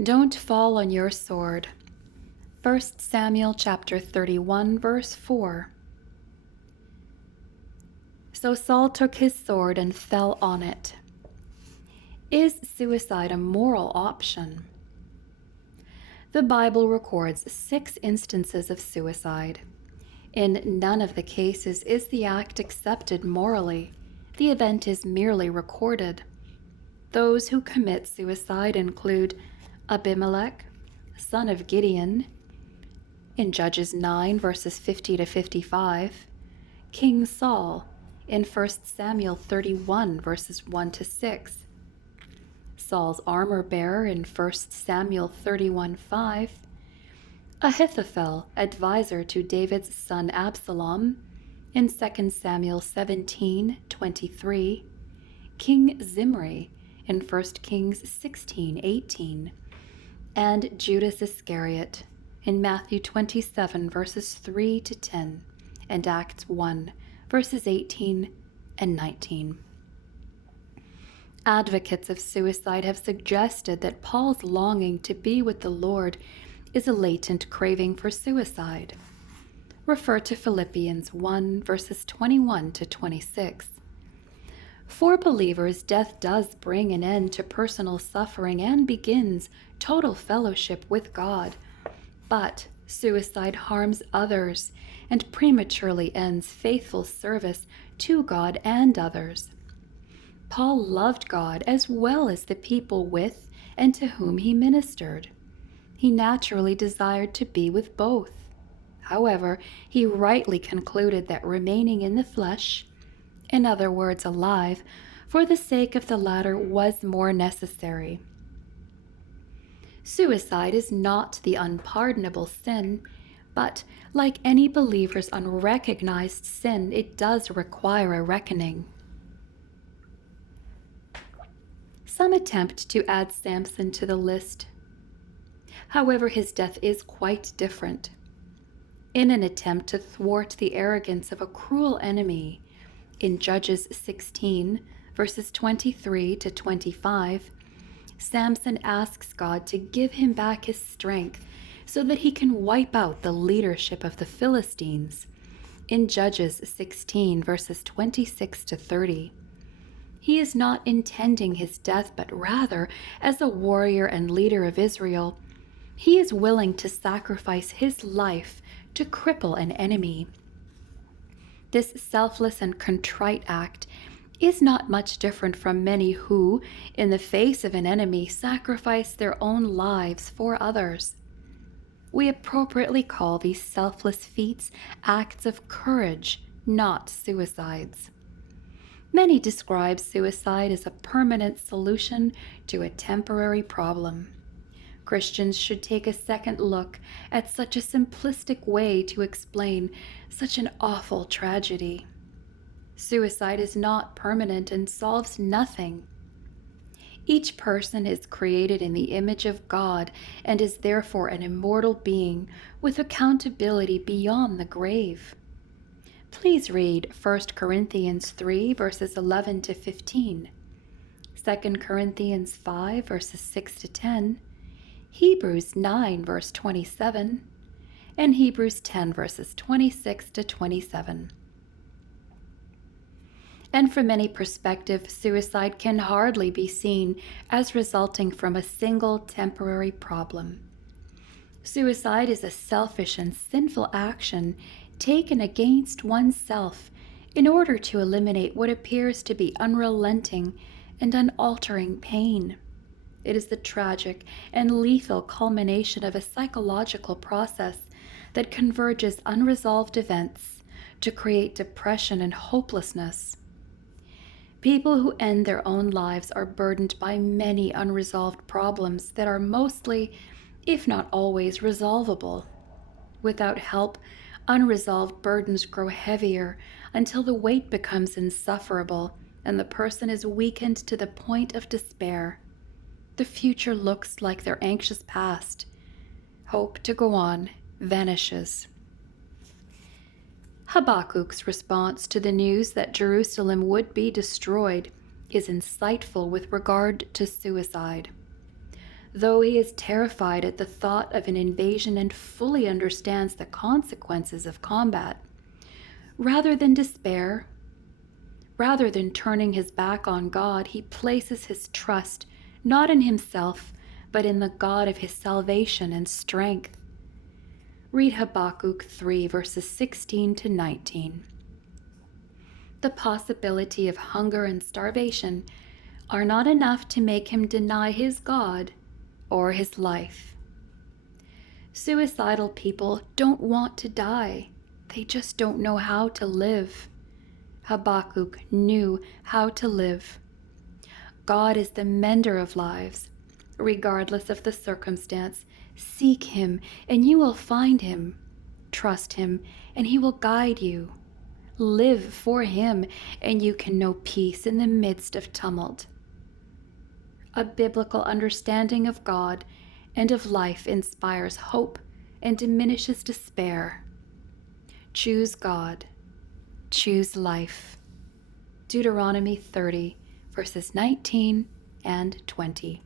Don't fall on your sword. 1 Samuel chapter 31, verse 4. So Saul took his sword and fell on it. Is suicide a moral option? The Bible records 6 instances of suicide. In none of the cases is the act accepted morally. The event is merely recorded. Those who commit suicide include Abimelech, son of Gideon, in Judges 9, verses 50 to 55, King Saul, in 1 Samuel 31, verses 1 to 6, Saul's armor-bearer in 1 Samuel 31:5, Ahithophel, advisor to David's son Absalom, in 2 Samuel 17:23, King Zimri, in 1 Kings 16:18, and Judas Iscariot, in Matthew 27, verses 3 to 10, and Acts 1, verses 18 and 19. Advocates of suicide have suggested that Paul's longing to be with the Lord is a latent craving for suicide. Refer to Philippians 1, verses 21 to 26. For believers, death does bring an end to personal suffering and begins total fellowship with God. But suicide harms others and prematurely ends faithful service to God and others. Paul loved God as well as the people with and to whom he ministered. He naturally desired to be with both. However, he rightly concluded that remaining in the flesh, in other words, alive, for the sake of the latter was more necessary. Suicide is not the unpardonable sin, but like any believer's unrecognized sin, it does require a reckoning. Some attempt to add Samson to the list. However, his death is quite different. In an attempt to thwart the arrogance of a cruel enemy, in Judges 16, verses 23 to 25, Samson asks God to give him back his strength so that he can wipe out the leadership of the Philistines. In Judges 16, verses 26 to 30, he is not intending his death, but rather, as a warrior and leader of Israel, he is willing to sacrifice his life to cripple an enemy. This selfless and contrite act is not much different from many who, in the face of an enemy, sacrifice their own lives for others. We appropriately call these selfless feats acts of courage, not suicides. Many describe suicide as a permanent solution to a temporary problem. Christians should take a second look at such a simplistic way to explain such an awful tragedy. Suicide is not permanent and solves nothing. Each person is created in the image of God and is therefore an immortal being with accountability beyond the grave. Please read 1 Corinthians 3, verses 11 to 15, 2 Corinthians 5, verses 6 to 10, Hebrews 9, verse 27, and Hebrews 10, verses 26 to 27. And from any perspective, suicide can hardly be seen as resulting from a single temporary problem. Suicide is a selfish and sinful action taken against oneself in order to eliminate what appears to be unrelenting and unaltering pain. It is the tragic and lethal culmination of a psychological process that converges unresolved events to create depression and hopelessness. People who end their own lives are burdened by many unresolved problems that are mostly, if not always, resolvable. Without help, unresolved burdens grow heavier until the weight becomes insufferable and the person is weakened to the point of despair. The future looks like their anxious past. Hope to go on vanishes. Habakkuk's response to the news that Jerusalem would be destroyed is insightful with regard to suicide. Though he is terrified at the thought of an invasion and fully understands the consequences of combat, rather than despair, rather than turning his back on God, he places his trust not in himself, but in the God of his salvation and strength. Read Habakkuk 3, verses 16 to 19. The possibility of hunger and starvation are not enough to make him deny his God or his life. Suicidal people don't want to die. They just don't know how to live. Habakkuk knew how to live. God is the mender of lives. Regardless of the circumstance, seek him and you will find him. Trust him and he will guide you. Live for him and you can know peace in the midst of tumult. A biblical understanding of God and of life inspires hope and diminishes despair. Choose God. Choose life. Deuteronomy 30, verses 19 and 20.